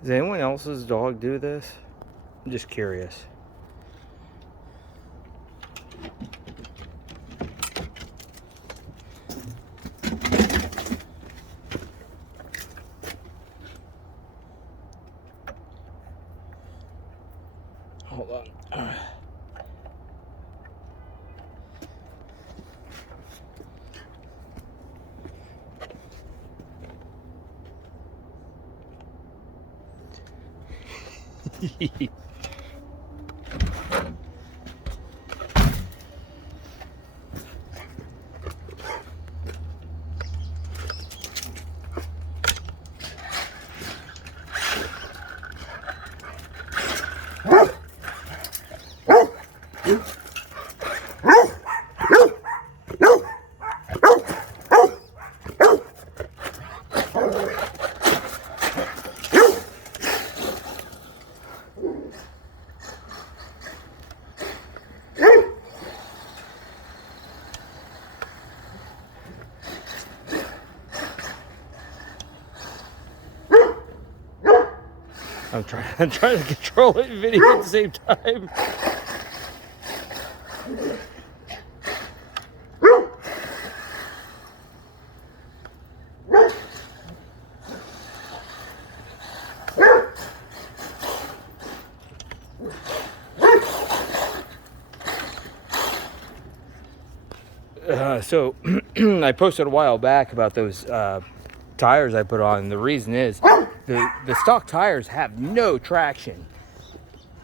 Does anyone else's dog do this? I'm just curious. Hold on. I'm trying to control it and video at the same time. So I posted a while back about those tires I put on. The reason is the stock tires have no traction,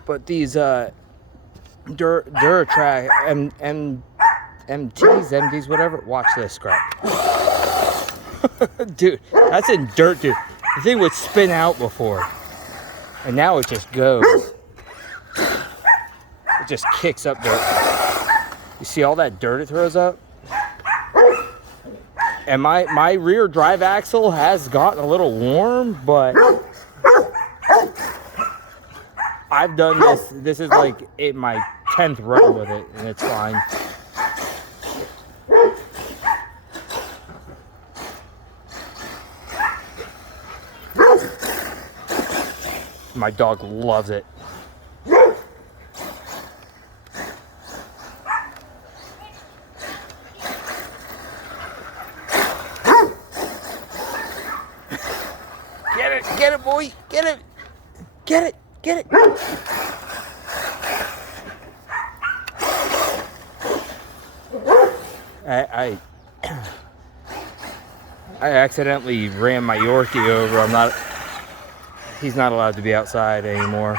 but these Duratrack MTs, whatever. Watch this crap. Dude, that's in dirt, dude. The thing would spin out before, and now it just goes. It just kicks up dirt. You see all that dirt it throws up? And my rear drive axle has gotten a little warm, but I've done this. This is like my 10th run with it, and it's fine. My dog loves it. Get it, boy! Get it! Get it! Get it! I accidentally ran my Yorkie over. He's not allowed to be outside anymore.